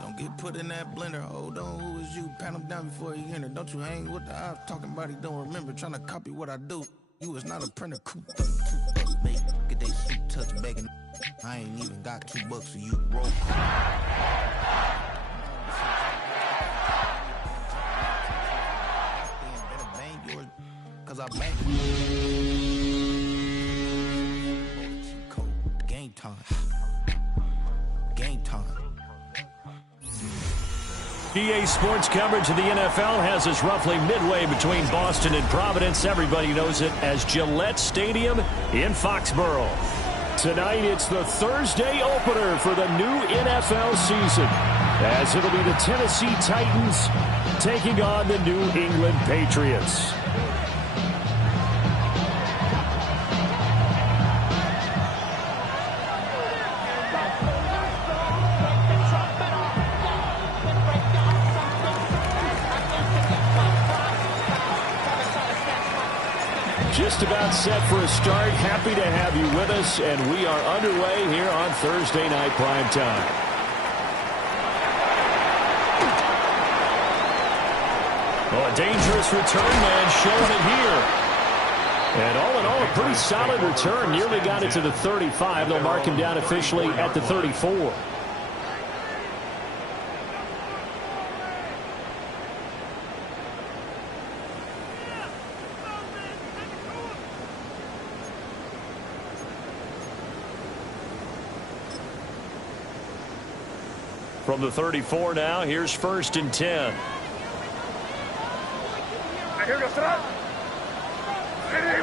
Don't get put in that blender. Hold on, who is you? Pat him down before he enter. Don't you hang with the ops talking about he don't remember. Trying to copy what I do. You is not a printer. Cooped up, mate. Get they suit touch begging. I ain't even got $2 for you. Roll. Cause I bank. Game time. Game time. EA Sports coverage of the NFL has us roughly midway between Boston and Providence. Everybody knows it as Gillette Stadium in Foxborough. Tonight, it's the Thursday opener for the new NFL season, as it'll be the Tennessee Titans taking on the New England Patriots. Just about set for a start. Happy to have you with us, and we are underway here on Thursday Night Prime Time. Oh, a dangerous return man showing it here. And all in all, a pretty solid return. Nearly got it to the 35. They'll mark him down officially at the 34. From the 34 now, here's 1st and 10.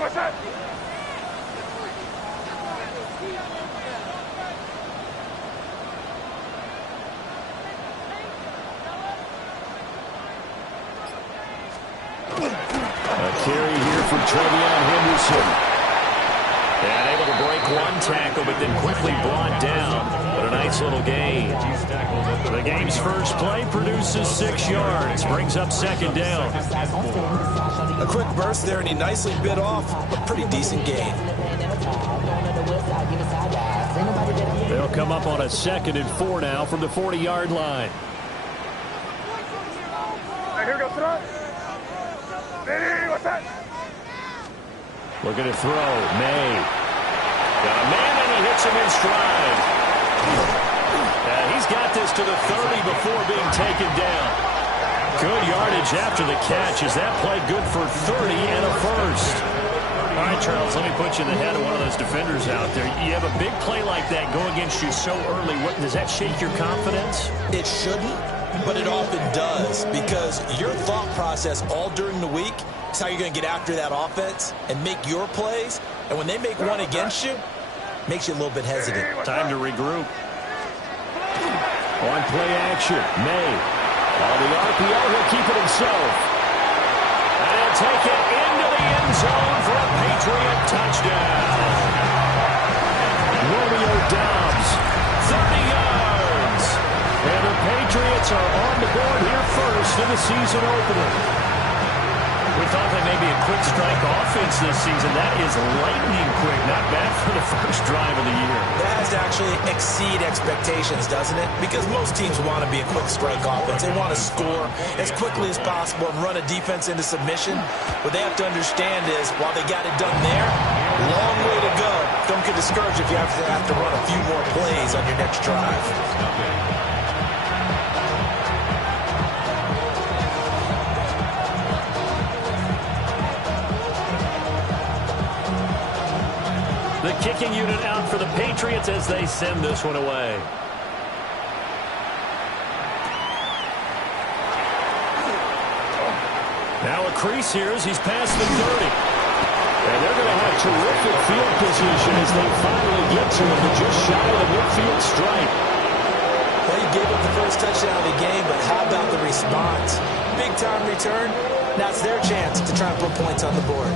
What's that? A carry here for Trevion Henderson. And able to break one tackle, but then quickly brought down. But a nice little gain. The game's first play produces 6 yards. Brings up 2nd down. A quick burst there, and he nicely bit off a pretty decent gain. They'll come up on a 2nd and 4 now from the 40-yard line. Here goes throw. What's that? Looking to throw. May. Got a man, and he hits him in stride. And he's got this to the 30 before being taken down. Good yardage after the catch. Is that play good for 30 and a first? All right, Charles, let me put you in the head of one of those defenders out there. You have a big play like that go against you so early. Does that shake your confidence? It shouldn't, but it often does, because your thought process all during the week is how you're going to get after that offense and make your plays. And when they make one against you, makes you a little bit hesitant. Time to regroup. On play action, May. On the RPO, he'll keep it himself. And he'll take it into the end zone for a Patriot touchdown. Romeo Doubs, 30 yards. And the Patriots are on the board here first in the season opener. We thought they may be a quick strike offense this season. That is lightning quick. Not bad for the first drive of the year. That has to actually exceed expectations, doesn't it? Because most teams want to be a quick strike offense. They want to score as quickly as possible and run a defense into submission. What they have to understand is, while they got it done there, long way to go. Don't get discouraged if you have to run a few more plays on your next drive. The kicking unit out for the Patriots as they send this one away. Now a crease here as he's past the 30. And they're going to have terrific field position as they finally get to him, but just shy of the midfield stripe. Well, he gave up the first touchdown of the game, but how about the response? Big-time return. Now it's their chance to try and put points on the board.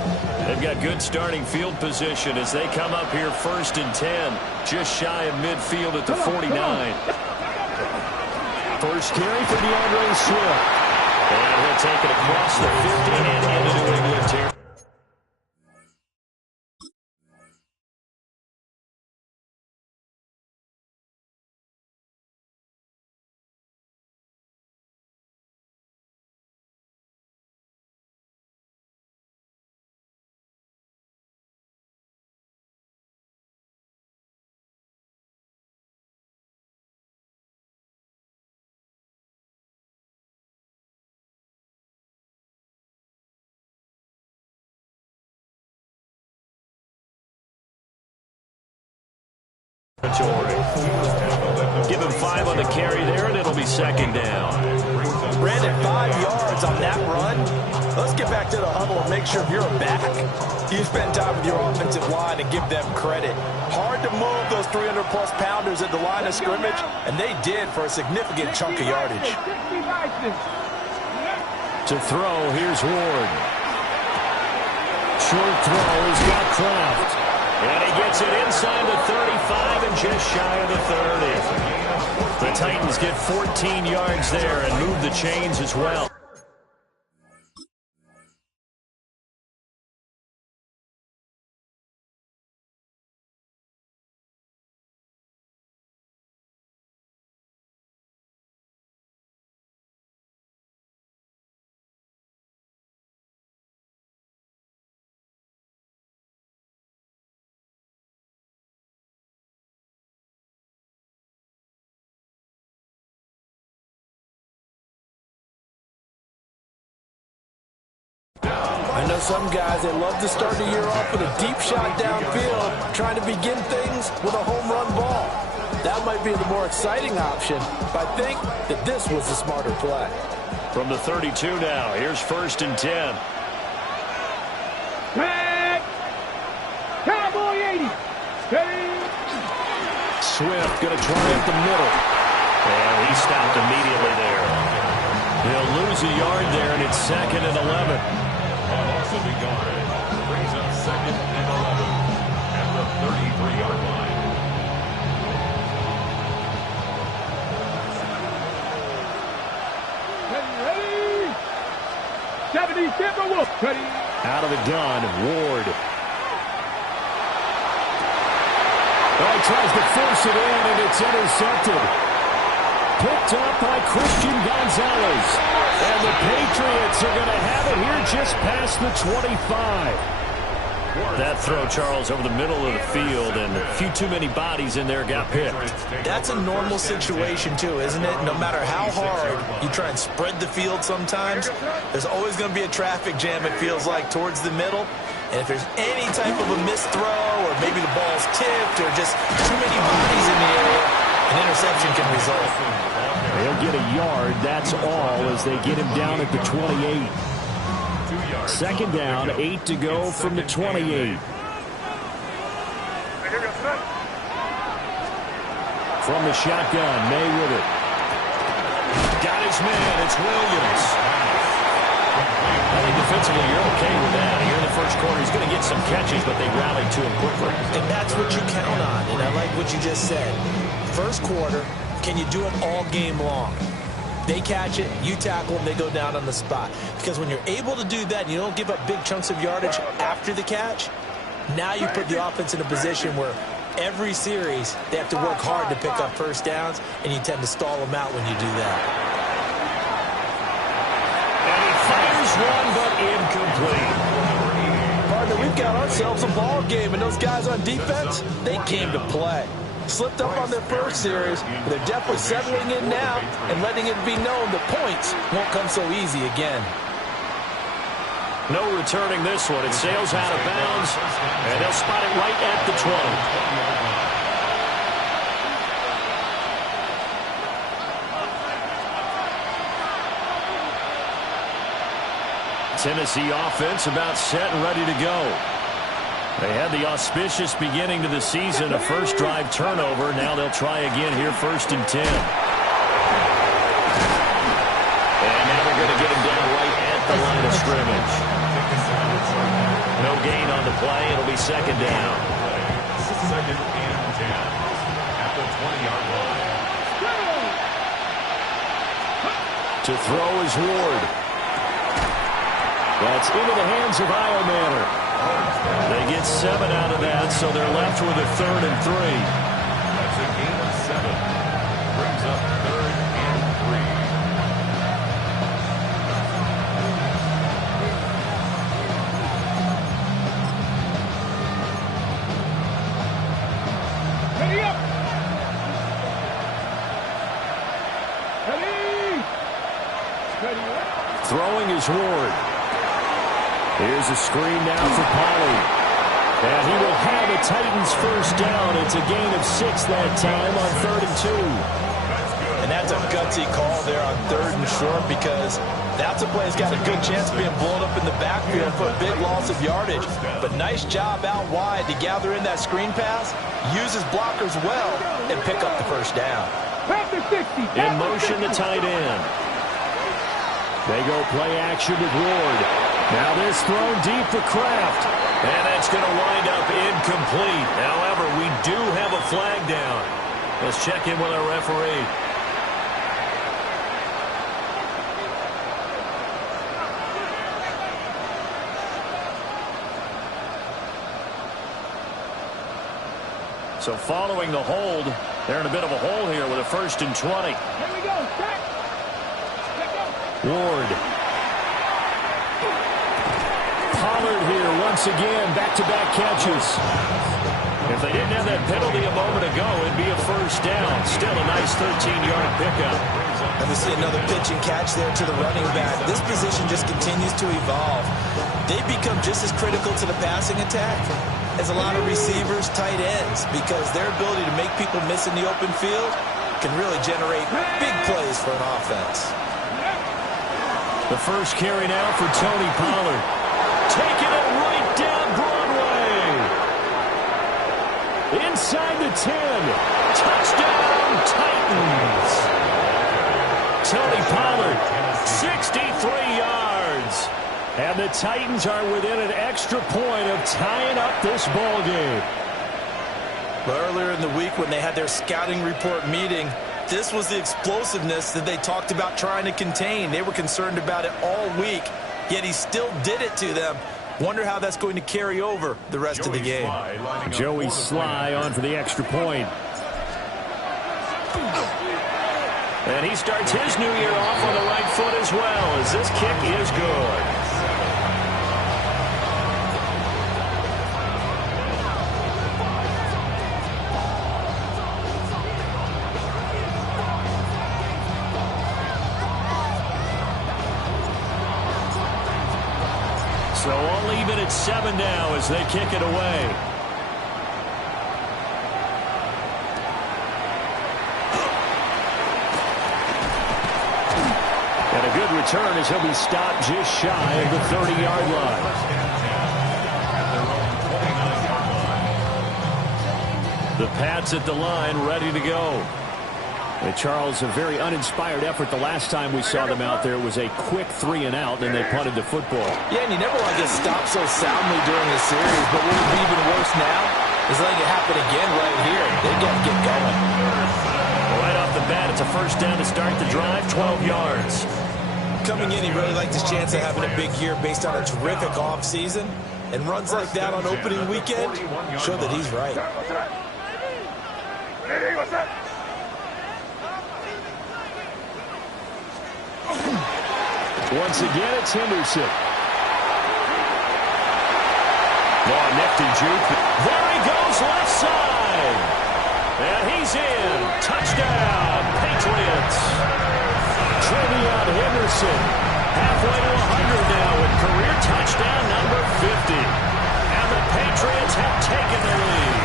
They've got good starting field position as they come up here 1st and 10, just shy of midfield at the 49. First carry for DeAndre Swift. And he'll take it across the 50 and into New England territory. territory. Give him 5 on the carry there, and it'll be second down. Brandon, 5 yards on that run. Let's get back to the huddle and make sure if you're a back, you spend time with your offensive line and give them credit. Hard to move those 300-plus pounders at the line of scrimmage, and they did for a significant chunk of yardage. To throw, here's Ward. Short throw, he's got Kraft. And he gets it inside the 35 and just shy of the 30. The Titans get 14 yards there and move the chains as well. I know some guys, they love to start the year off with a deep shot downfield, trying to begin things with a home run ball. That might be the more exciting option, but I think that this was the smarter play. From the 32 now, here's 1st and 10. Back. Cowboy 80. Swift going to try up the middle. And he stopped immediately there. He'll lose a yard there, and it's 2nd and 11. Also be gone. Brings up 2nd and 11 at the 33-yard line. Ready. 70 Timberwolves. Ready. Out of the gun, Ward. Oh, he tries to force it in, and it's intercepted. Picked up by Christian Gonzalez. And the Patriots are going to have it here just past the 25. That throw, Charles, over the middle of the field, and a few too many bodies in there got picked. That's a normal situation, too, isn't it? No matter how hard you try and spread the field sometimes, there's always going to be a traffic jam, it feels like, towards the middle. And if there's any type of a missed throw, or maybe the ball's tipped, or just too many bodies in the area, an interception can result. They'll get a yard, that's all, as they get him down at the 28. 2nd down, 8 to go from the 28. From the shotgun, May with it. Got his man, it's Williams. I think defensively you're okay with that. Here in the first quarter, he's going to get some catches, but they rallied to him quickly. And that's what you count on, and I like what you just said. First quarter, can you do it all game long? They catch it, you tackle them, they go down on the spot. Because when you're able to do that and you don't give up big chunks of yardage after the catch, now you put the offense in a position where every series they have to work hard to pick up first downs, and you tend to stall them out when you do that. And he fires one, but incomplete. Partner, we've got ourselves a ball game, and those guys on defense, they came to play. Slipped up on their first series, but they're definitely settling in now and letting it be known the points won't come so easy again. No returning this one. It sails out of bounds, and they'll spot it right at the 20. Tennessee offense about set and ready to go. They had the auspicious beginning to the season, a first drive turnover. Now they'll try again here, 1st and 10. And now they're going to get him down right at the line of scrimmage. No gain on the play. It'll be 2nd down. 2nd and 10 at the 20-yard line. To throw is Ward. That's into the hands of Iomanner. They get 7 out of that, so they're left with a 3rd and 3. That's a gain of 7. Brings up 3rd and 3. Ready up. Ready. Ready up. Throwing is Ward. Here's a screen now for Pollard. And he will have a Titans first down. It's a gain of 6 that time on 3rd and 2. And that's a gutsy call there on 3rd and short, because that's a play that's got a good chance of being blown up in the backfield for a big loss of yardage. But nice job out wide to gather in that screen pass, use his blockers well, and pick up the first down. In motion, the tight end. They go play action with Ward. Now this thrown deep for Kraft. And that's going to wind up incomplete. However, we do have a flag down. Let's check in with our referee. So following the hold, they're in a bit of a hole here with a 1st and 20. Here we go. Back. Ward. Pollard here once again, back-to-back catches. If they didn't have that penalty a moment ago, it'd be a first down. Still a nice 13-yard pickup. And we see another pitch and catch there to the running back. This position just continues to evolve. They become just as critical to the passing attack as a lot of receivers, tight ends, because their ability to make people miss in the open field can really generate big plays for an offense. The first carry now for Tony Pollard. Taking it right down Broadway. Inside the 10. Touchdown, Titans. Tony Pollard, 63 yards. And the Titans are within an extra point of tying up this ball game. Earlier in the week when they had their scouting report meeting, this was the explosiveness that they talked about trying to contain. They were concerned about it all week, yet he still did it to them. Wonder how that's going to carry over the rest of the game. Joey Sly on for the extra point. And he starts his new year off on the right foot as well, as this kick is good. So all even at 7 now as they kick it away. And a good return as he'll be stopped just shy of the 30-yard line. The Pats at the line, ready to go. And Charles, a very uninspired effort the last time we saw them out there. It was a quick 3 and out, and they punted the football. Yeah, and you never want to get stopped so soundly during the series, but what would be even worse now is letting it happen again right here. They've got to get going. Right off the bat, it's a first down to start the drive, 12 yards. Coming in, he really liked his chance of having a big year based on a terrific offseason, and runs like that on opening weekend show that he's right. Once again, it's Henderson. Oh, nifty juke. There he goes, left side. And he's in. Touchdown, Patriots. Trevion Henderson, halfway to 100 now with career touchdown number 50. And the Patriots have taken the lead.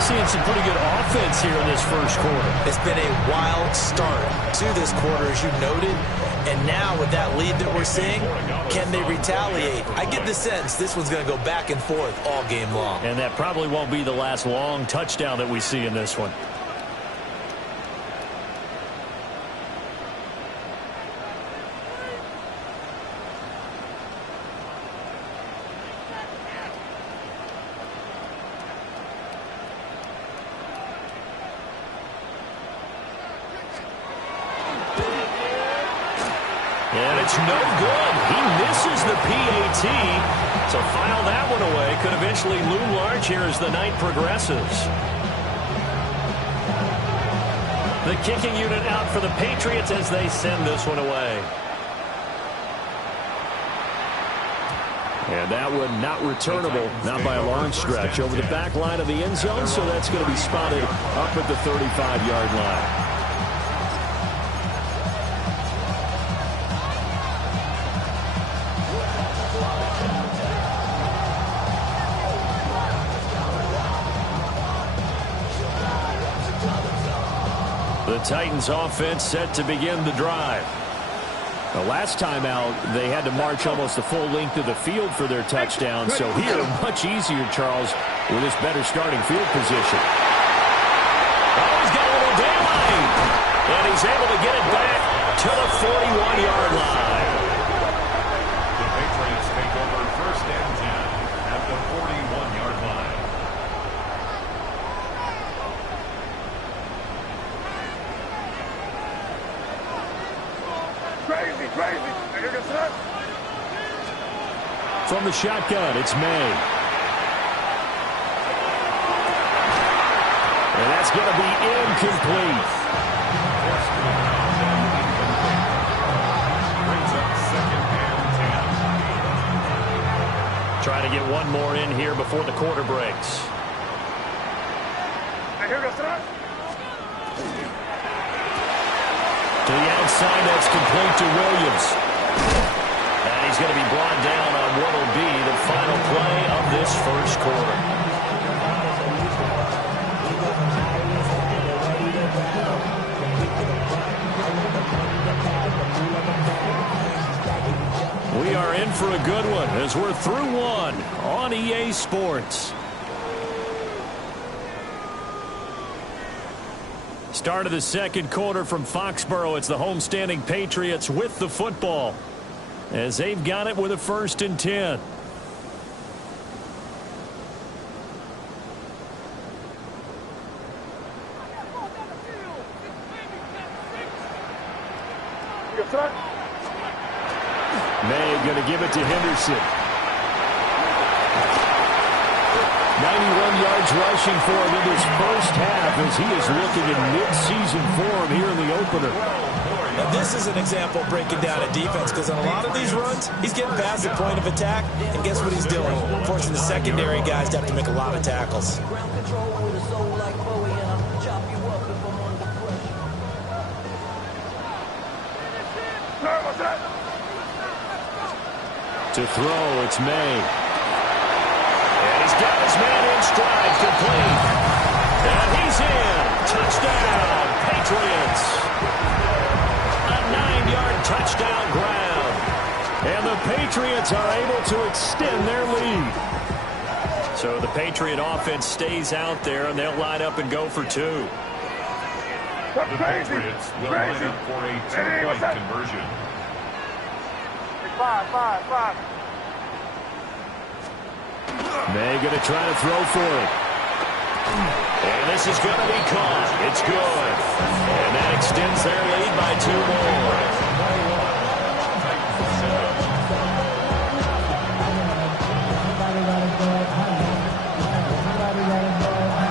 Seeing some pretty good offense here in this first quarter. It's been a wild start to this quarter, as you noted. And now with that lead that we're seeing, can they retaliate? I get the sense this one's going to go back and forth all game long. And that probably won't be the last long touchdown that we see in this one. And it's no good. He misses the PAT. So file that one away. Could eventually loom large here as the night progresses. The kicking unit out for the Patriots as they send this one away. And that one not returnable, not by a long stretch, over the back line of the end zone. So that's going to be spotted up at the 35-yard line. The Titans offense set to begin the drive. The last time out, they had to march almost the full length of the field for their touchdown. So here, much easier, Charles, with this better starting field position. Oh, he's got a little daylight. And he's able to get it back to the 41-yard line. The Patriots take over first and 10 at the 41-yard line. Crazy, crazy. From the shotgun, it's May. And that's going to be incomplete. Brings up second and 10. Trying to get one more in here before the quarter breaks. To the outside, that's complete to Williams. And he's going to be brought down on what will be the final play of this first quarter. We are in for a good one as we're through one on EA Sports. Start of the second quarter from Foxborough. It's the homestanding Patriots with the football as they've got it with a 1st and 10. May going to give it to Henderson. 91 yards rushing for him in this first half as he is looking in mid-season form here in the opener. Now this is an example of breaking down a defense because on a lot of these runs, he's getting past the point of attack, and guess what he's doing? Forcing the secondary guys to have to make a lot of tackles. To throw, it's May. And he's got his man in stride, complete. And he's in. Touchdown, Patriots. A 9-yard touchdown ground. And the Patriots are able to extend their lead. So the Patriot offense stays out there, and they'll line up and go for 2. The Patriots will line up for a 2-point conversion. 5. May going to try to throw for it. And this is going to be caught. It's good. And that extends their lead by 2 more.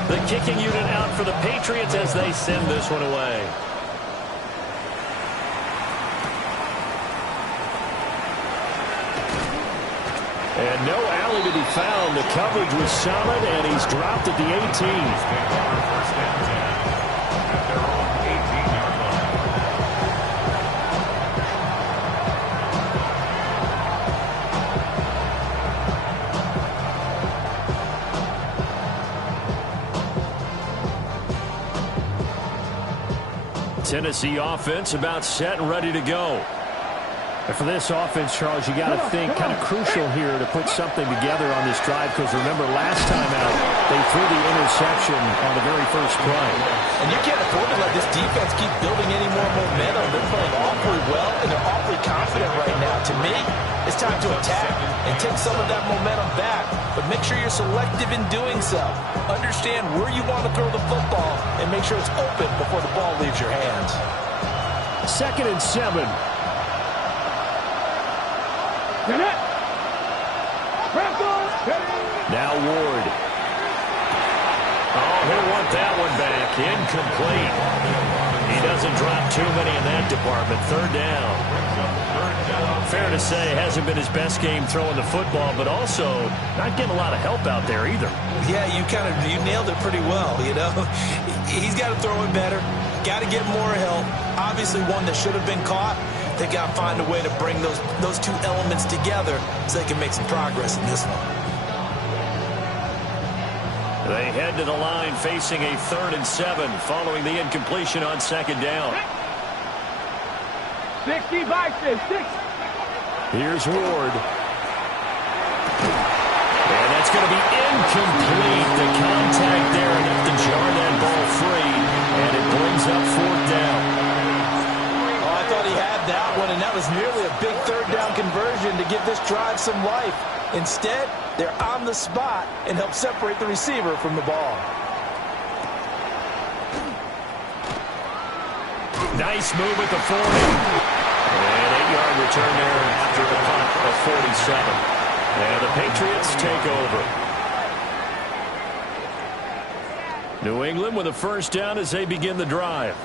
The kicking unit out for the Patriots as they send this one away. And no alley to be found. The coverage was solid, and he's dropped at the 18. First and 10 at their own 18-yard line. Tennessee offense about set and ready to go. And for this offense, Charles, you got to think kind of crucial here to put something together on this drive because remember last time out they threw the interception on the very first play. And you can't afford to let this defense keep building any more momentum. They're playing awfully well, and they're awfully confident right now. To me, it's time to attack and take some of that momentum back. But make sure you're selective in doing so. Understand where you want to throw the football and make sure it's open before the ball leaves your hands. 2nd and 7. Now Ward. Oh, he'll want that one back. Incomplete. He doesn't drop too many in that department. 3rd down. Fair to say, hasn't been his best game throwing the football, but also not getting a lot of help out there either. Yeah, you nailed it pretty well, you know. He's got to throw it better. Got to get more help. Obviously one that should have been caught. They got to find a way to bring those two elements together so they can make some progress in this one. They head to the line facing a 3rd and 7 following the incompletion on 2nd down. 65 to 6. Here's Ward. And that's going to be incomplete. The contact there enough to jar that ball free, and it brings up 4th down. Oh, I thought he had that one, and that was nearly a big 3rd down conversion to give this drive some life. Instead, they're on the spot and help separate the receiver from the ball. Nice move at the 40. And 8-yard return there after the punt of 47. And the Patriots take over. New England with a 1st down as they begin the drive.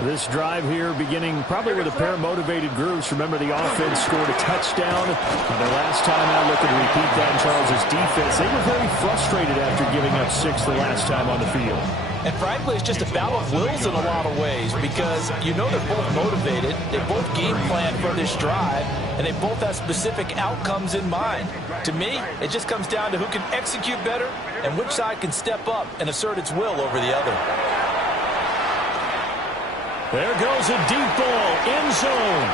This drive here beginning probably with a pair of motivated groups. Remember, the offense scored a touchdown. Their last time out, looking to repeat that in Charles' defense. They were very frustrated after giving up 6 the last time on the field. And frankly, it's just a battle of wills in a lot of ways because you know they're both motivated. They both game plan for this drive, and they both have specific outcomes in mind. To me, it just comes down to who can execute better and which side can step up and assert its will over the other. There goes a deep ball, end zone.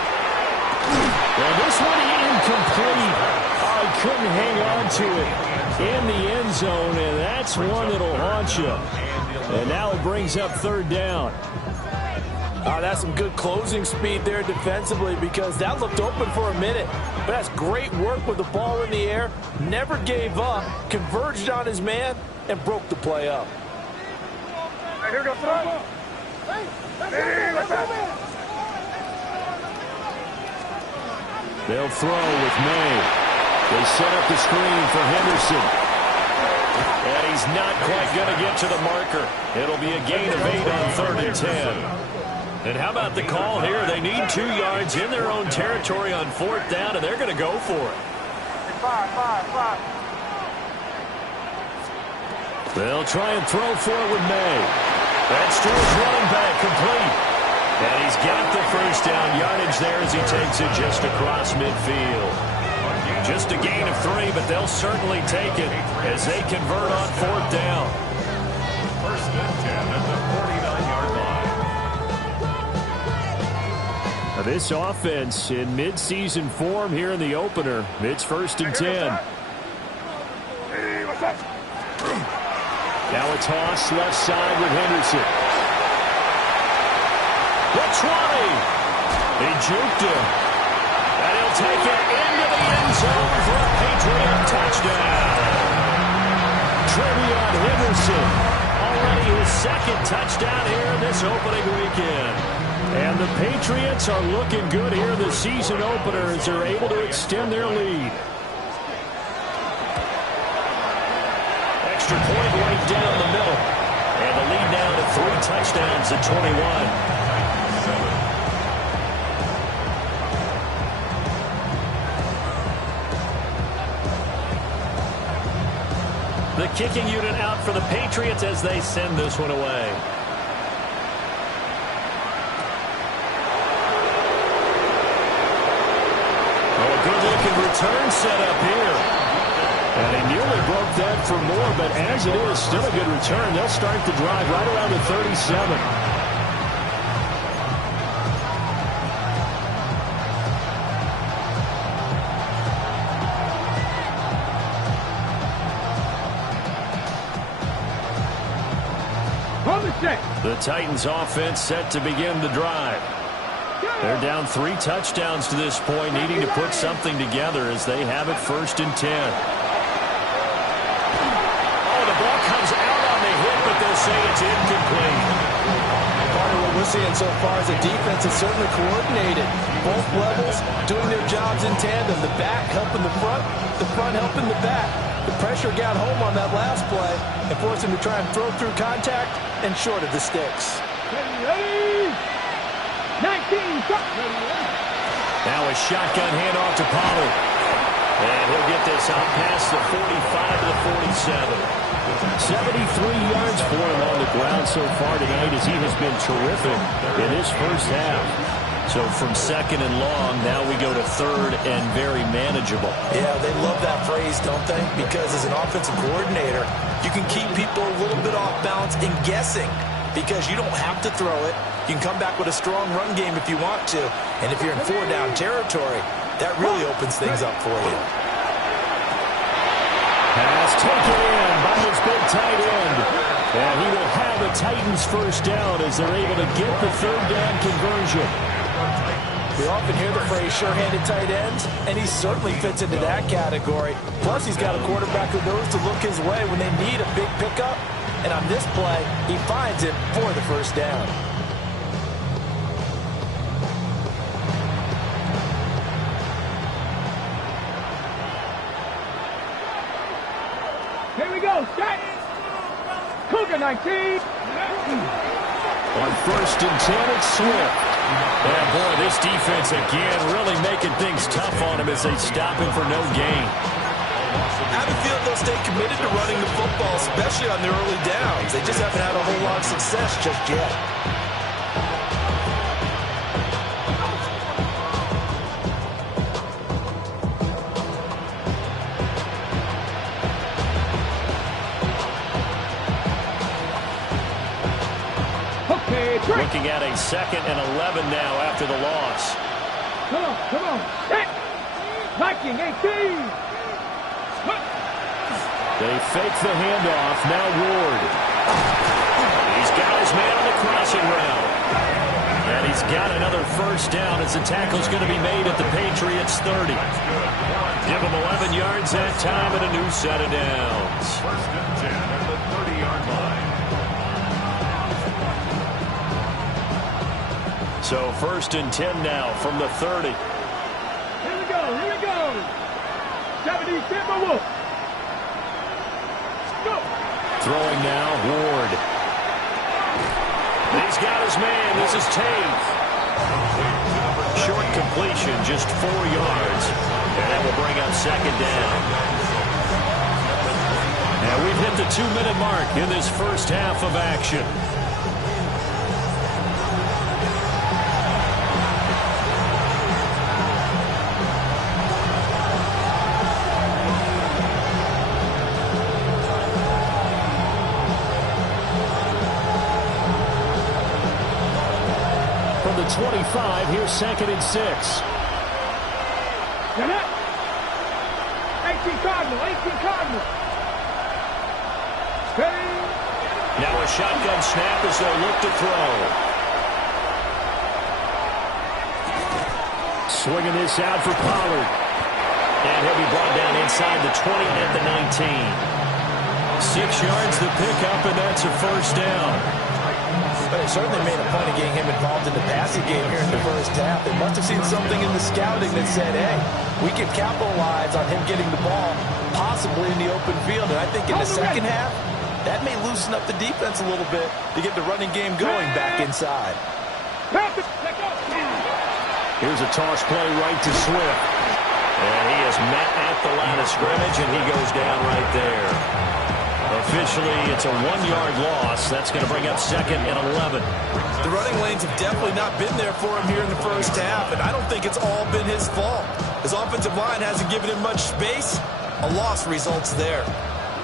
And this one incomplete. Oh, he couldn't hang on to it in the end zone, and that's one that'll haunt you. And now it brings up 3rd down. That's some good closing speed there defensively because that looked open for a minute. But that's great work with the ball in the air. Never gave up, converged on his man, and broke the play up. Here goes the They'll throw with May. They set up the screen for Henderson. And he's not quite going to get to the marker. It'll be a gain of 8 on 3rd and 10. And how about the call here? They need 2 yards in their own territory on 4th down, and they're going to go for it. 5. They'll try and throw for it with May. That's Steelers running back complete. And he's got the 1st down yardage there as he takes it just across midfield. Just a gain of 3, but they'll certainly take it as they convert on 4th down. 1st and 10 at the 49-yard line. This offense in midseason form here in the opener. It's 1st and 10. Now it's Haas left side with Henderson. The 20. He juked him. And he'll take it into the end zone for a Patriot touchdown. Trevion Henderson, already his 2nd touchdown here in this opening weekend. And the Patriots are looking good here in the season opener as they're able to extend their lead. Extra point right down the middle. And the lead now to 3 touchdowns at 21. The kicking unit out for the Patriots as they send this one away. Oh, a good-looking return set up here. And he nearly broke that for more, but as it is, still a good return. They'll start the drive right around the 37. The Titans offense set to begin the drive. They're down 3 touchdowns to this point, needing to put something together as they have it 1st and 10. Oh, the ball comes out on the hit, but they'll say it's incomplete. Part of what we're seeing so far is the defense is certainly coordinated. Both levels doing their jobs in tandem. The back helping the front helping the back. The pressure got home on that last play and forced him to try and throw through contact and short of the sticks. Ready? 19. Now a shotgun handoff to Pollard. And he'll get this out past the 45 to the 47. 73 yards for him on the ground so far tonight as he has been terrific in this 1st half. So from second and long, now we go to third and very manageable. Yeah, they love that phrase, don't they? Because as an offensive coordinator, you can keep people a little bit off balance and guessing because you don't have to throw it. You can come back with a strong run game if you want to. And if you're in four-down territory, that really opens things up for you. Pass taken in by his big tight end. And he will have a Titans first down as they're able to get the third down conversion. We often hear the phrase sure-handed tight ends, and he certainly fits into that category. Plus, he's got a quarterback who knows to look his way when they need a big pickup. And on this play, he finds it for the first down. Here we go. Set. Cougar 19. On first and 10, it's Swift. And boy, this defense again really making things tough on him as they stop him for no gain. I have a feeling they'll stay committed to running the football, especially on their early downs. They just haven't had a whole lot of success just yet. Looking at a 2nd and 11 now after the loss. Come on. Set. Viking 18. They fake the handoff. Now Ward. He's got his man on the crossing route. And he's got another first down as the tackle's going to be made at the Patriots 30. Give him 11 yards that time and a new set of downs. First and 10 at the 30-yard line. So first and 10 now from the 30. Here we go. 70 Timberwolves. Go. Throwing now, Ward. He's got his man. This is Tate. Short completion, just 4 yards. And that will bring up second down. And we've hit the 2-minute mark in this first half of action. From the 25, here's 2nd and 6. Get it. 18 Cardinal. Steady. Now a shotgun snap as they'll look to throw. Swinging this out for Pollard. And he'll be brought down inside the 20 at the 19. 6 yards the pickup, and that's a first down. But they certainly made a point of getting him involved in the passing game here in the first half. They must have seen something in the scouting that said, hey, we can capitalize on him getting the ball, possibly in the open field. And I think in the second half, that may loosen up the defense a little bit to get the running game going back inside. Here's a toss play right to Swift. And he is met at the line of scrimmage, and he goes down right there. Officially, it's a 1-yard loss. That's going to bring up 2nd and 11. The running lanes have definitely not been there for him here in the first half, and I don't think it's all been his fault. His offensive line hasn't given him much space. A loss results there.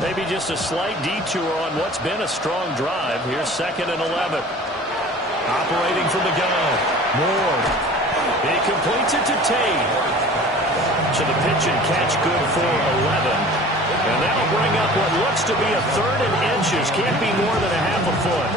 Maybe just a slight detour on what's been a strong drive. Here's 2nd and 11. Operating from the gun. Moore. He completes it to Tate. So the pitch and catch good for 11. And that'll bring up what looks to be a 3rd and inches. Can't be more than a half a foot.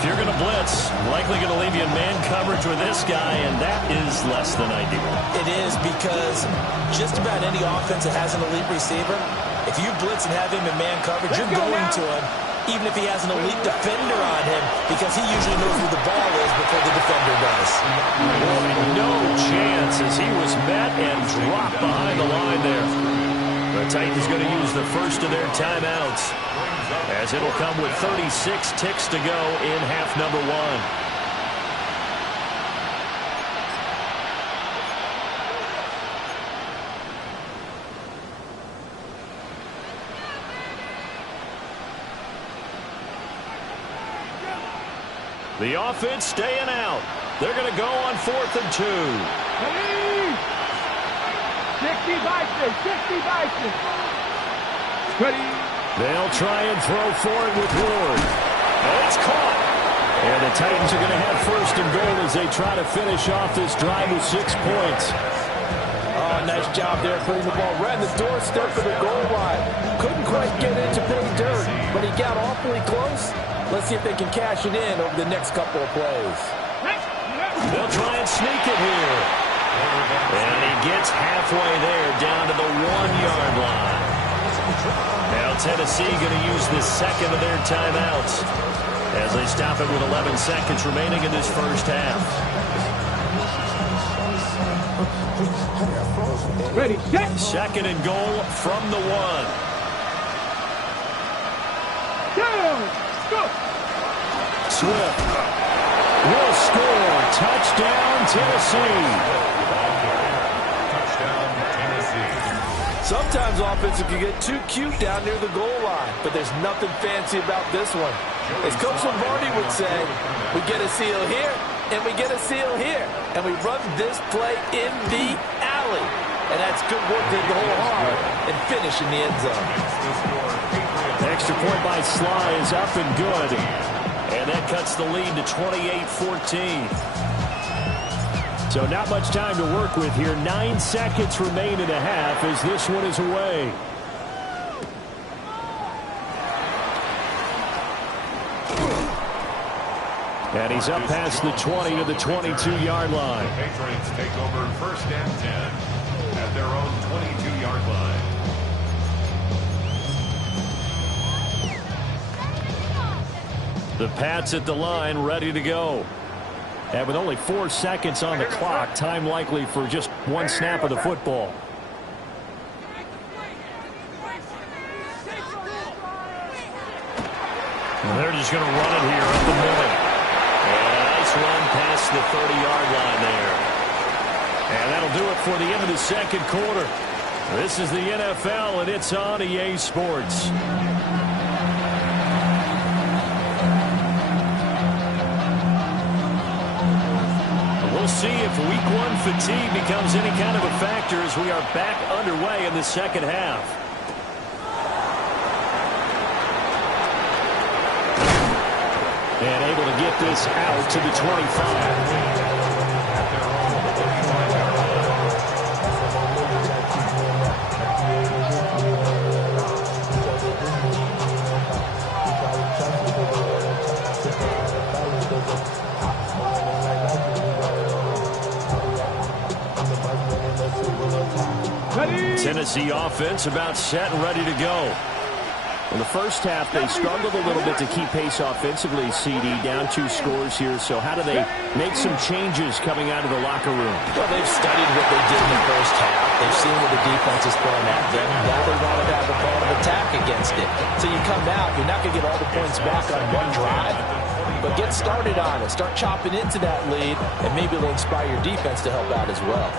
If you're going to blitz, likely going to leave you in man coverage with this guy, and that is less than ideal. It is, because just about any offense that has an elite receiver, if you blitz and have him in man coverage, you're going to him, even if he has an elite defender on him, because he usually knows where the ball is before the defender does. Boy, no chance as he was met and dropped behind the line there. The Titans going to use the first of their timeouts, as it'll come with 36 ticks to go in half number 1. The offense staying out. They're going to go on 4th and 2. 60 Vikings, 60 Vikings. Ready. They'll try and throw for it with Ward. And it's caught. And the Titans are going to have 1st and goal as they try to finish off this drive with 6 points. Oh, nice job there putting the ball right in the doorstep of the goal line. Couldn't quite get in to pay dirt, but he got awfully close. Let's see if they can cash it in over the next couple of plays. They'll try and sneak it here. And he gets halfway there down to the 1-yard line. Now Tennessee going to use the second of their timeouts as they stop it with 11 seconds remaining in this first half. Ready, set. 2nd and goal from the 1. Down, go. Swift will score. Touchdown, Tennessee. Touchdown, Tennessee. Sometimes offenses can get too cute down near the goal line, but there's nothing fancy about this one. As Coach Lombardi would say, we get a seal here, and we get a seal here, and we run this play in the alley. And that's good work to go hard and finish in the end zone. Extra point by Sly is up and good. And that cuts the lead to 28-14. So not much time to work with here. 9 seconds remain in a half as this one is away. And he's up past the 20 to the 22-yard line. The Patriots take over 1st and 10 at their own 22-yard line. The Pats at the line, ready to go. And with only 4 seconds on the clock, time likely for just 1 snap of the football. And they're just going to run it here up the middle. And a nice run past the 30-yard line there. And that'll do it for the end of the 2nd quarter. This is the NFL, and it's on EA Sports. We'll see if Week 1 fatigue becomes any kind of a factor as we are back underway in the 2nd half. And able to get this out to the 25. Tennessee offense about set and ready to go. In the first half, they struggled a little bit to keep pace offensively, CD, down 2 scores here. So how do they make some changes coming out of the locker room? Well, they've studied what they did in the first half. They've seen what the defense is throwing at them. Now they want to have a plan of attack against it. So you come out, you're not going to get all the points back on one drive, but get started on it. Start chopping into that lead, and maybe it'll inspire your defense to help out as well.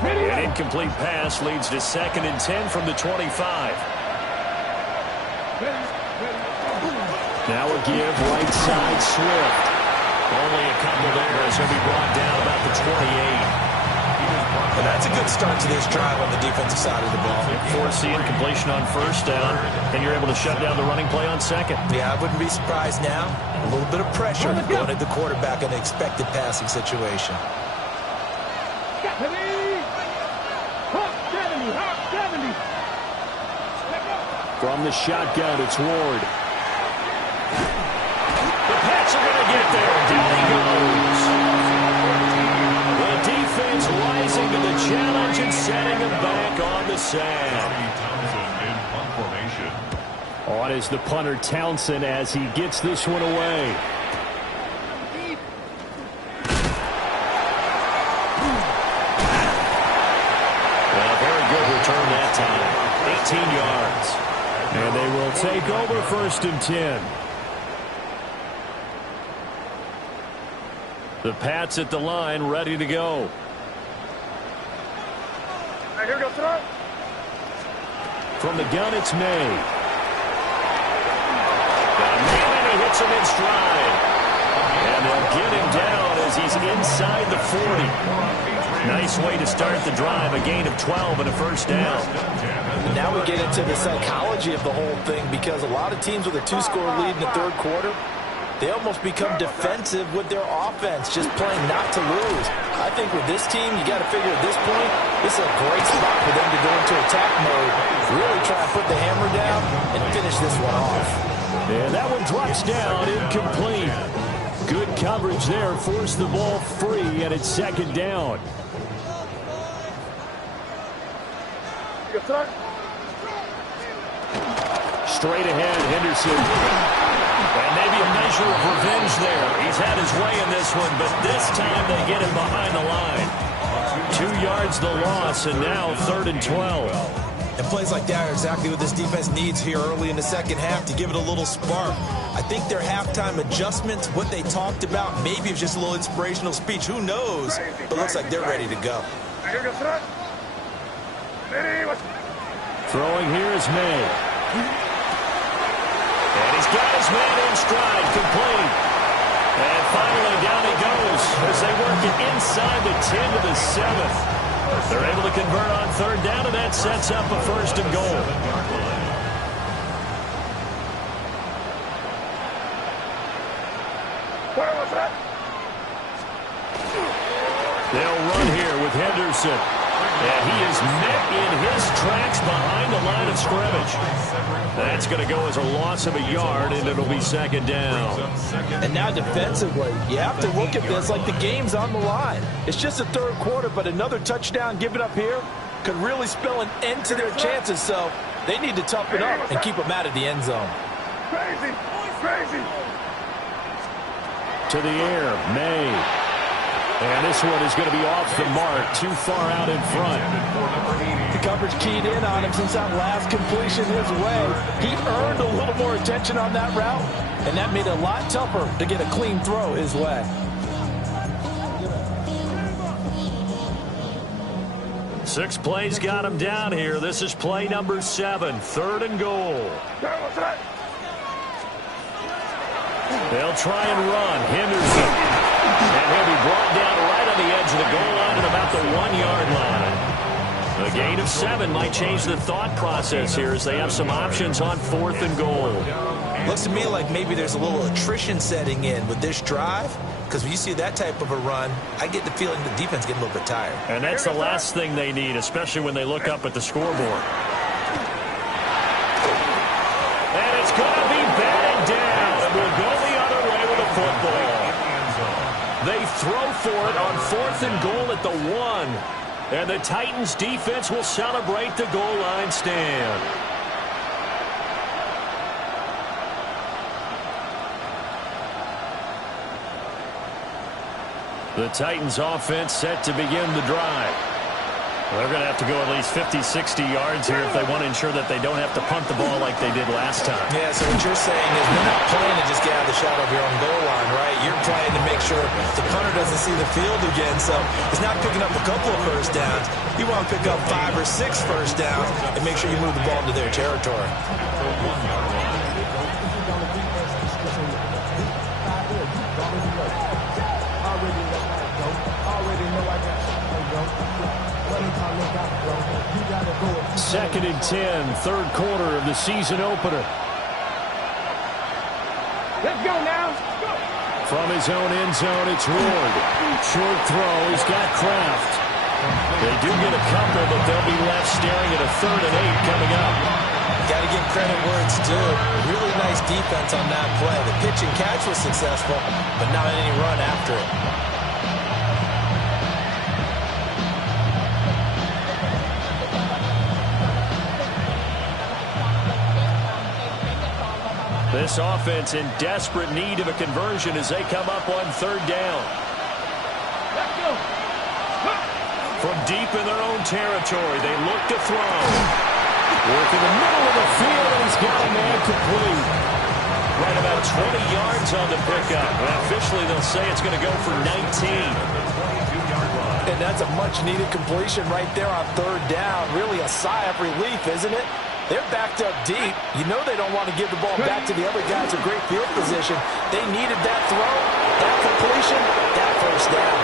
An incomplete pass leads to 2nd and 10 from the 25. Now a give, right side, Swift. Only a couple there as he'll be brought down about the 28. And that's a good start to this drive on the defensive side of the ball. Force the incompletion on 1st down, and you're able to shut down the running play on 2nd. Yeah, I wouldn't be surprised now. A little bit of pressure going at the quarterback in the expected passing situation. From the shotgun, it's Ward. The Pats are going to get there. Down he goes. The defense rising to the challenge and setting him back on the sand. On is the punter Townsend as he gets this one away. Well, very good return that time. 18 yards. And they will take over 1st and 10. The Pats at the line, ready to go. All right, here we go, throw. From the gun, it's May. Got hits him in stride. And they'll get him down as he's inside the 40. Nice way to start the drive, a gain of 12 and a first down. Now we get into the psychology of the whole thing, because a lot of teams with a 2-score lead in the third quarter, they almost become defensive with their offense, just playing not to lose. I think with this team, you got to figure at this point, this is a great spot for them to go into attack mode, really try to put the hammer down and finish this one off. And that one drops down, incomplete. Good coverage there, forced the ball free, and it's second down. Straight ahead, Henderson. And maybe a measure of revenge there. He's had his way in this one, but this time they get him behind the line. 2 yards the loss, and now 3rd and 12. And plays like that are exactly what this defense needs here early in the second half to give it a little spark. I think their halftime adjustments, what they talked about, maybe it's just a little inspirational speech. Who knows? But it looks like they're ready to go. Throwing here is May. And he's got his man in stride, complete. And finally down he goes as they work it inside the 10 to the 7th. They're able to convert on 3rd down, and that sets up a 1st and goal. They'll run here with Henderson. And he is met in his tracks behind the line of scrimmage. That's going to go as a loss of a yard, and it'll be 2nd down. And now defensively, you have to look at this like the game's on the line. It's just the 3rd quarter, but another touchdown given up here could really spell an end to their chances. So they need to toughen up and keep them out of the end zone. Crazy, crazy. To the air, May. And this one is going to be off the mark, too far out in front. The coverage keyed in on him since that last completion his way. He earned a little more attention on that route, and that made it a lot tougher to get a clean throw his way. Six plays got him down here. This is play number 7, 3rd and goal. They'll try and run. Henderson. And he'll be brought down right on the edge of the goal line at about the 1-yard line. A gain of 7 might change the thought process here as they have some options on 4th and goal. Looks to me like maybe there's a little attrition setting in with this drive, because when you see that type of a run, I get the feeling the defense getting a little bit tired. And that's the last thing they need, especially when they look up at the scoreboard. And it's going to be batted down. And we'll go the other way with the football. They throw for it on 4th and goal at the 1. And the Titans defense will celebrate the goal line stand. The Titans offense set to begin the drive. They're going to have to go at least 50, 60 yards here if they want to ensure that they don't have to punt the ball like they did last time. Yeah, so what you're saying is we're not playing to just get out of the shadow of your own goal line, right? You're playing to make sure the punter doesn't see the field again. So it's not picking up a couple of first downs. You want to pick up 5 or 6 first downs and make sure you move the ball into their territory. Second and 10, 3rd quarter of the season opener. Let's go now. From his own end zone, it's Ward. Short throw, he's got Kraft. They do get a couple, but they'll be left staring at a 3rd and 8 coming up. Got to give credit where it's due. Really nice defense on that play. The pitch and catch was successful, but not any run after it. This offense in desperate need of a conversion as they come up on 3rd down. From deep in their own territory, they look to throw. Work in the middle of the field, and he's got a man complete. Right about 20 yards on the pickup. And officially, they'll say it's going to go for 19. And that's a much-needed completion right there on 3rd down. Really a sigh of relief, isn't it? They're backed up deep. You know they don't want to give the ball back to the other guys in great field position. They needed that throw, that completion, that first down.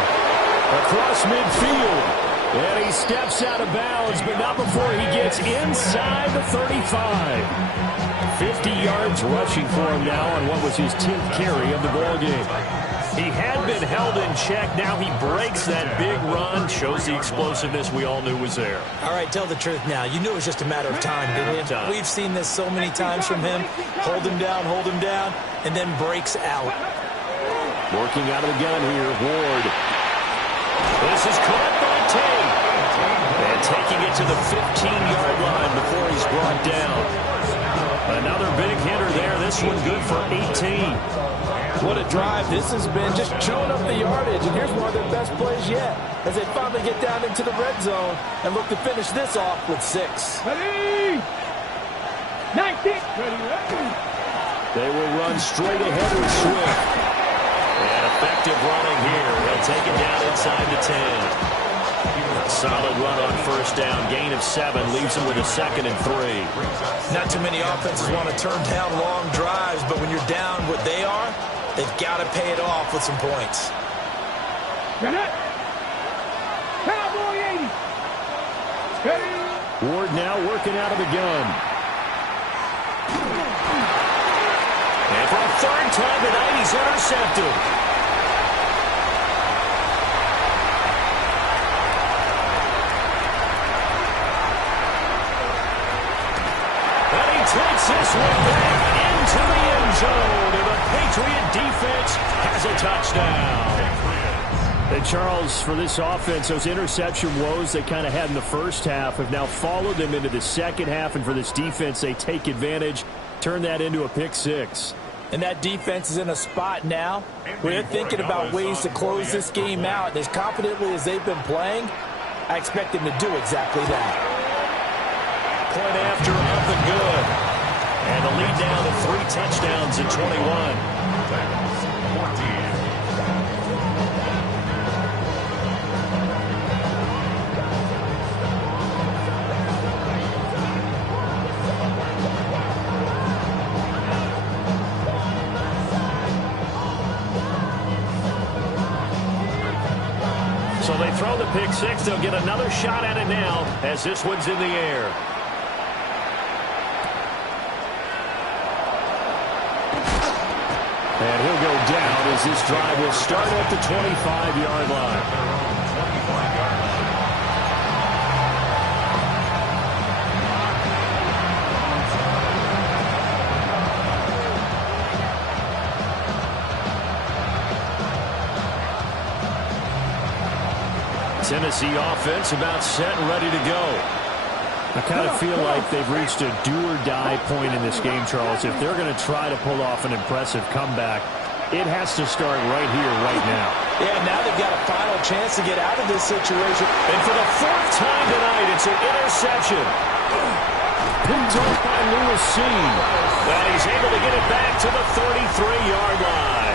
Across midfield. And he steps out of bounds, but not before he gets inside the 35. 50 yards rushing for him now on what was his 10th carry of the ballgame. He had been held in check. Now he breaks that big run. Shows the explosiveness we all knew was there. All right, tell the truth now. You knew it was just a matter of time, didn't you? We've seen this so many times from him. Hold him down, and then breaks out. Working out of the gun here, Ward. This is caught by Tate. And taking it to the 15-yard line before he's brought down. Another big hitter there. This one good for 18. What a drive this has been, just chewing up the yardage. And here's one of their best plays yet as they finally get down into the red zone and look to finish this off with 6. Ready? 19. They will run straight ahead with Swift. And effective running here. They'll take it down inside the 10. A solid run on first down. Gain of 7 leaves them with a 2nd and 3. Not too many offenses want to turn down long drives, but when you're down what they are, they've got to pay it off with some points. Cowboy 80. Ward now working out of the gun. And for a third time tonight, he's intercepted. And he takes this one back into the end zone. And the Patriot defense has a touchdown. And Charles, for this offense, those interception woes they kind of had in the first half have now followed them into the second half. And for this defense, they take advantage, turn that into a pick 6. And that defense is in a spot now where they're thinking about ways to close this game out. And as confidently as they've been playing, I expect them to do exactly that. Point after, up and good. And the lead down to 3 touchdowns at 21. So they throw the pick 6. They'll get another shot at it now as this one's in the air. And he'll go down as this drive will start at the 25-yard line. Tennessee offense about set and ready to go. I kind of feel like they've reached a do-or-die point in this game, Charles. If they're going to try to pull off an impressive comeback, it has to start right here, right now. Yeah, now they've got a final chance to get out of this situation. And for the 4th time tonight, it's an interception. Picked off by Lewis Seen. Well, he's able to get it back to the 33-yard line.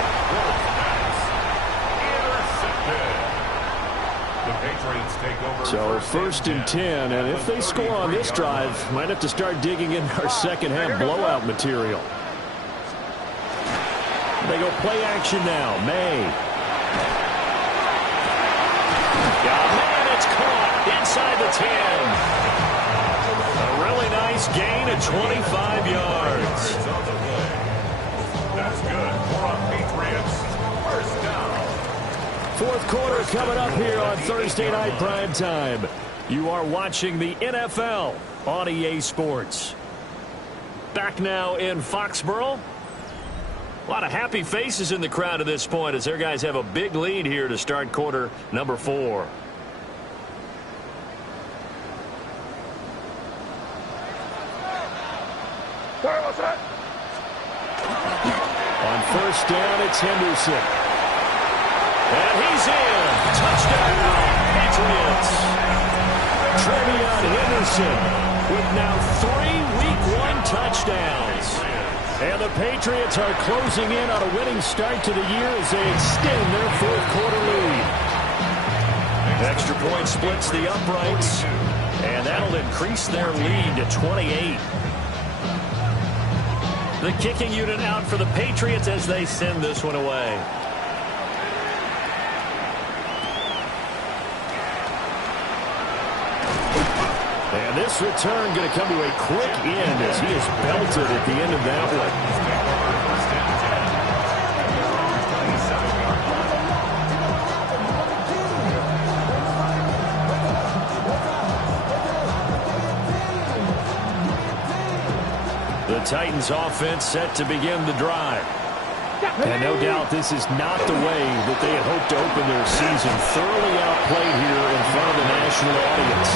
So 1st and 10, and if they score on this drive, might have to start digging in our second half blowout material. They go play action now. May. Yeah, man, it's caught inside the 10. A really nice gain of 25 yards. That's good. More on Patriots. First down. 4th quarter coming up here on Thursday Night Prime Time. You are watching the NFL on EA Sports. Back now in Foxborough. A lot of happy faces in the crowd at this point as their guys have a big lead here to start quarter number 4. On first down, it's Henderson. And he's in. Touchdown, Patriots. Trevion Henderson with now 3 Week 1 touchdowns. And the Patriots are closing in on a winning start to the year as they extend their 4th quarter lead. Extra point splits the uprights. And that'll increase their lead to 28. The kicking unit out for the Patriots as they send this one away. And this return going to come to a quick end as he is belted at the end of that one. The Titans offense set to begin the drive. And no doubt this is not the way that they had hoped to open their season. Thoroughly outplayed here in front of the national audience.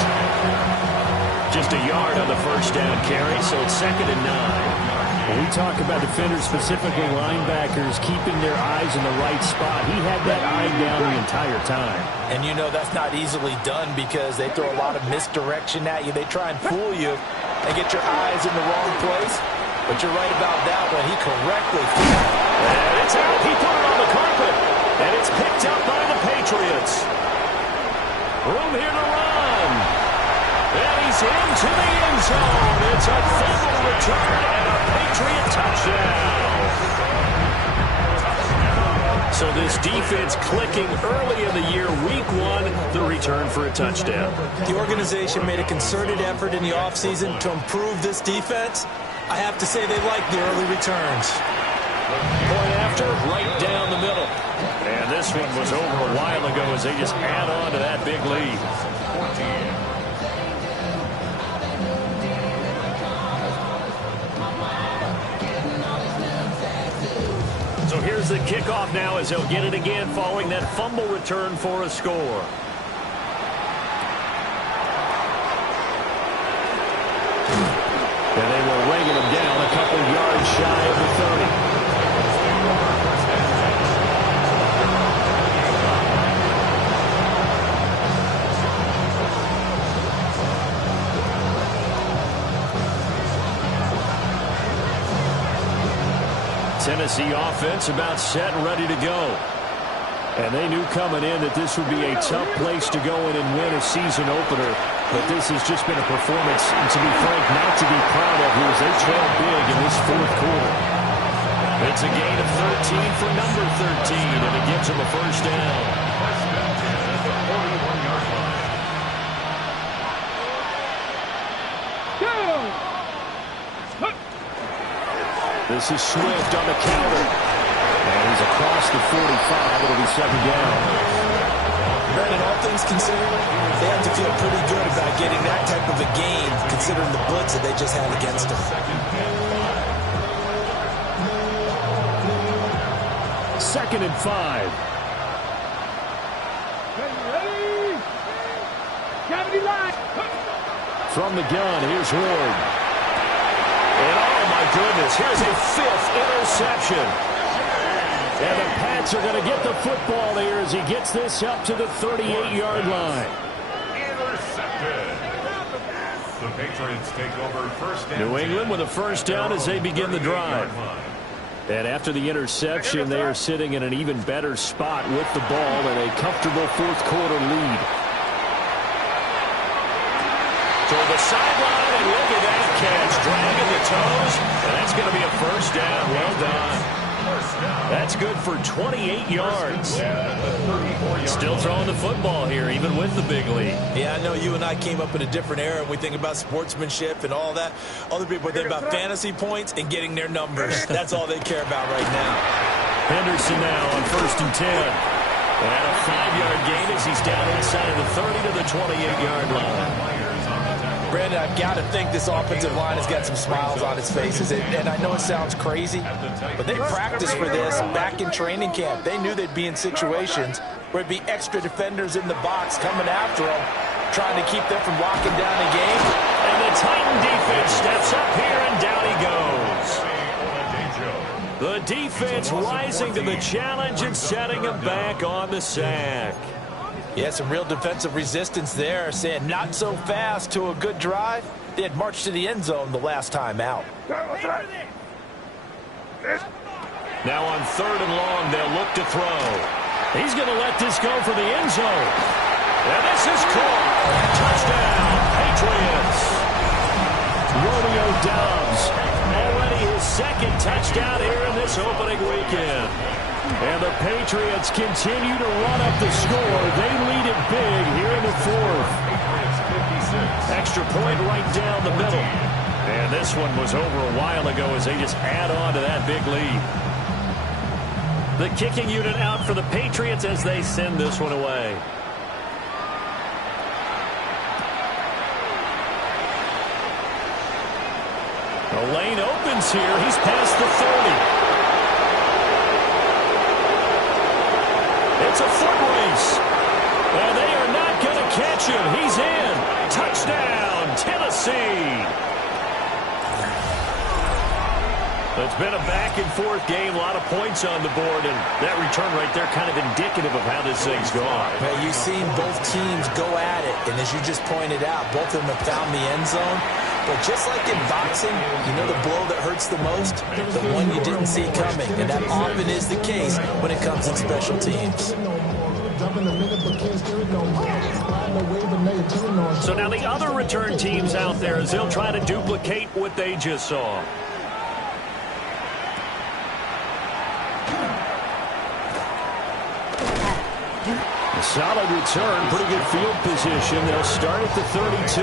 Just a yard on the first down carry, so it's 2nd and 9. When we talk about defenders, specifically linebackers, keeping their eyes in the right spot, he had that eye down the entire time. And you know that's not easily done because they throw a lot of misdirection at you. They try and fool you and get your eyes in the wrong place. But you're right about that one. He correctly threw it. And it's out. He put it on the carpet. And it's picked up by the Patriots. Room here to run. And he's into the end zone. It's a fumble return and a Patriot touchdown. So this defense clicking early in the year, week 1, the return for a touchdown. The organization made a concerted effort in the offseason to improve this defense. I have to say they like the early returns. Point after, right down the middle. And this one was over a while ago as they just add on to that big lead. So here's the kickoff now as they'll get it again following that fumble return for a score. And they will ring him down a couple yards shy of the 30. Tennessee offense about set and ready to go. And they knew coming in that this would be a tough place to go in and win a season opener. But this has just been a performance, and to be frank, not to be proud of here as they trail big in this 4th quarter. It's a gain of 13 for number 13, and it gives them a first down. This is Swift on the counter. And he's across the 45. It'll be 2nd down. Brandon, all things considered, they have to feel pretty good about getting that type of a game, considering the blitz that they just had against them. 2nd and 5. From the gun, here's Ward. And oh my goodness, here's a 5th interception. And the Pats are going to get the football there as he gets this up to the 38-yard line. Intercepted. The Patriots take over first and New England with a first down as they begin the drive. And after the interception, they are sitting in an even better spot with the ball and a comfortable 4th quarter lead. Toward the sideline, and look at that catch, dragging the toes, and that's going to be a first down. Well done. That's good for 28 yards. Still throwing the football here, even with the big lead. Yeah, I know you and I came up in a different era, and we think about sportsmanship and all that. Other people think about fantasy points and getting their numbers. That's all they care about right now. Henderson now on 1st and 10. And a 5-yard gain as he's down inside of the 30 to the 28-yard line. Brandon, I've got to think this offensive line has got some smiles on its faces. And I know it sounds crazy, but they practiced for this back in training camp. They knew they'd be in situations where it'd be extra defenders in the box coming after them, trying to keep them from locking down the game. And the Titan defense steps up here, and down he goes. The defense rising to the challenge and setting him back on the sack. Yeah, some real defensive resistance there, saying not so fast to a good drive. They had marched to the end zone the last time out. Now on 3rd and long, they'll look to throw. He's going to let this go for the end zone. And this is caught. Touchdown, Patriots. Romeo Doubs, already his second touchdown here in this opening weekend. And the Patriots continue to run up the score. They lead it big here in the fourth. Extra point right down the middle. And this one was over a while ago as they just add on to that big lead. The kicking unit out for the Patriots as they send this one away. The lane opens here. He's past the 30. It's a foot race. And they are not going to catch him. He's in. Touchdown, Tennessee. It's been a back-and-forth game, a lot of points on the board, and that return right there kind of indicative of how this thing's gone. Well, you've seen both teams go at it, and as you just pointed out, both of them have found the end zone. But just like in boxing, you know the blow that hurts the most? The one you didn't see coming, and that often is the case when it comes in special teams. So now the other return teams out there as they'll try to duplicate what they just saw. A solid return, pretty good field position. They'll start at the 32.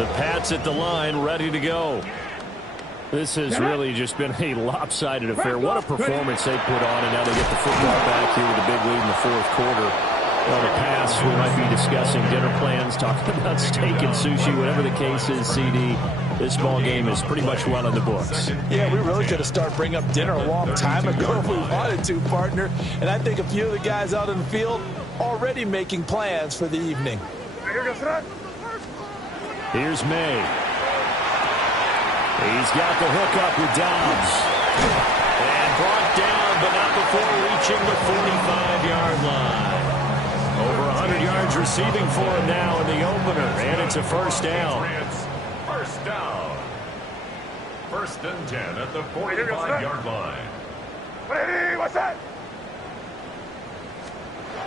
The Pats at the line, ready to go. This has really just been a lopsided affair. What a performance they put on, and now they get the football back here with a big lead in the fourth quarter. On the pass, we might be discussing dinner plans, talking about steak and sushi, whatever the case is, CD. This ball game is pretty much well in the books. Yeah, we really could have started bringing up dinner a long time ago if we wanted to, partner. And I think a few of the guys out in the field already making plans for the evening. Here's May. He's got the hook up with Doubs. And brought down, but not before reaching the 45-yard line. Over 100 yards receiving for him now in the opener, and it's a first down. First down. First and 10 at the 45-yard line. What's that?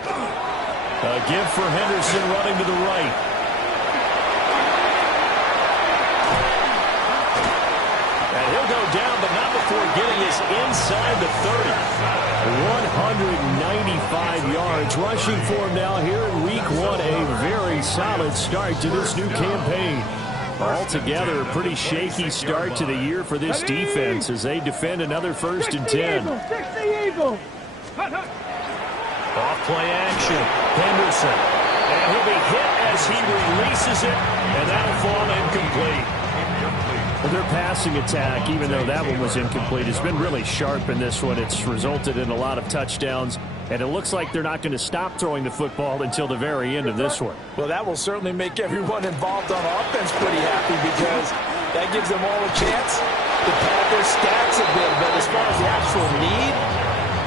A give for Henderson running to the right. And he'll go down, but not before getting us inside the 30. 195 yards rushing for him now here in week one. A very solid start to this new campaign. Altogether, a pretty shaky start to the year for this defense as they defend another first and 10. Off-play action. Henderson. And he'll be hit as he releases it, and that'll fall incomplete. Their passing attack, even though that one was incomplete, has been really sharp in this one. It's resulted in a lot of touchdowns, and it looks like they're not going to stop throwing the football until the very end of this one. Well, that will certainly make everyone involved on offense pretty happy because that gives them all a chance to pad their stats a bit. But as far as the actual need,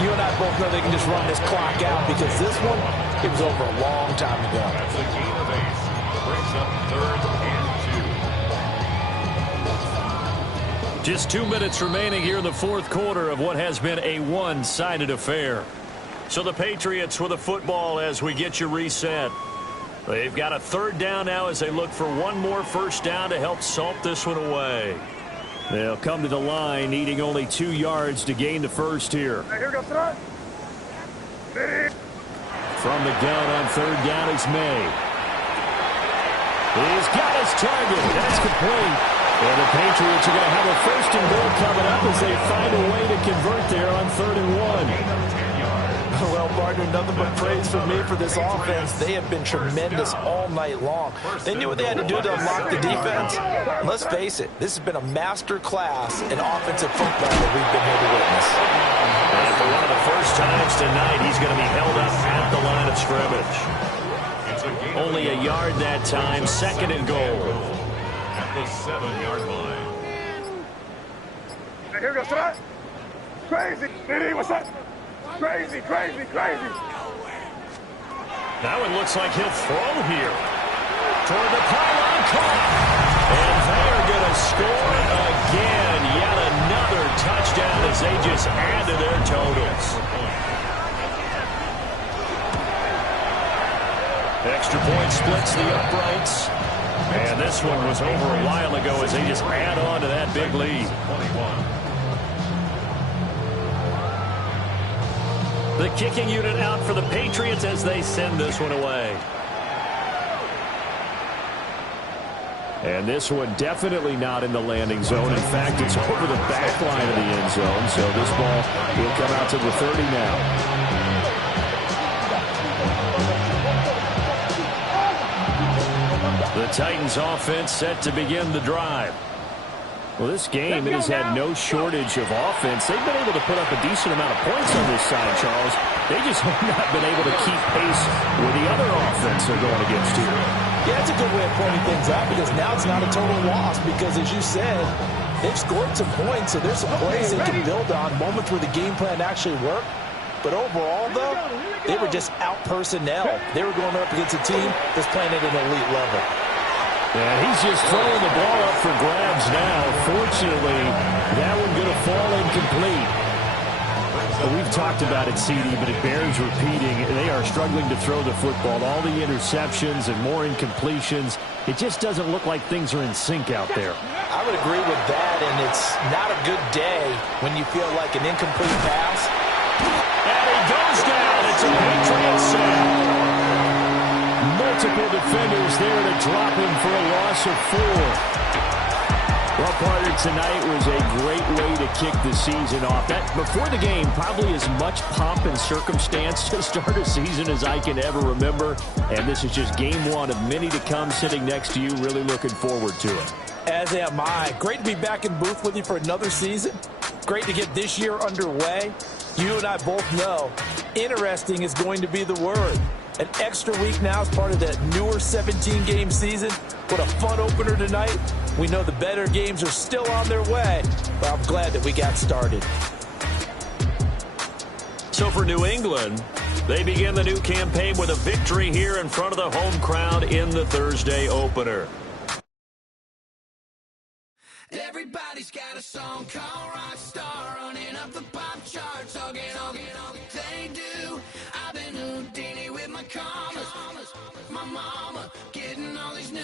you and I both know they can just run this clock out because this one, it was over a long time ago. That's a gain of 8. Brings up 3rd and 2. Just 2 minutes remaining here in the fourth quarter of what has been a one-sided affair. So the Patriots with the football as we get you reset. They've got a third down now as they look for one more first down to help salt this one away. They'll come to the line needing only 2 yards to gain the first here. From the gun on third down is May. He's got his target. That's complete. And the Patriots are going to have a first and goal coming up as they find a way to convert there on 3rd and 1. Well, partner, nothing but praise from me for this offense. They have been tremendous all night long. They knew what they had to do to unlock the defense. Let's face it, this has been a master class in offensive football that we've been here to witness. And for one of the first times tonight, he's going to be held up at the line of scrimmage. Only a yard that time, 2nd and goal. At the 7-yard line. Here goes that. Crazy. What's that? Crazy, crazy, crazy. That one looks like he'll throw here. Toward the pylon, caught. And they're going to score again. Yet another touchdown as they just add to their totals. Extra point splits the uprights. And this one was over a while ago as they just add on to that big lead. 21. The kicking unit out for the Patriots as they send this one away. And this one definitely not in the landing zone. In fact, it's over the back line of the end zone. So this ball will come out to the 30 now. The Titans offense set to begin the drive. Well, this game, it has had no shortage of offense. They've been able to put up a decent amount of points on this side, Charles. They just have not been able to keep pace with the other offense they're going against here. Yeah, that's a good way of pointing things out because now it's not a total loss because, as you said, they've scored some points, so there's some plays they can build on, moments where the game plan actually worked. But overall, though, they were just out personnel. They were going up against a team that's playing at an elite level. And he's just throwing the ball up for grabs now. Fortunately, that one going to fall incomplete. Well, we've talked about it, CD, but it bears repeating. They are struggling to throw the football. All the interceptions and more incompletions. It just doesn't look like things are in sync out there. I would agree with that, and it's not a good day when you feel like an incomplete pass. And he goes down. It's a Patriot sack. Multiple defenders there to drop him for a loss of 4. Well, partner, tonight was a great way to kick the season off. That, before the game, probably as much pomp and circumstance to start a season as I can ever remember. And this is just game 1 of many to come. Sitting next to you, really looking forward to it. As am I. Great to be back in booth with you for another season. Great to get this year underway. You and I both know interesting is going to be the word. An extra week now as part of that newer 17-game season. What a fun opener tonight. We know the better games are still on their way, but I'm glad that we got started. So for New England, they begin the new campaign with a victory here in front of the home crowd in the Thursday opener. Everybody's got a song called Rockstar, running up the pop charts, they do. I've been Houdini with my commas, my mama getting all these new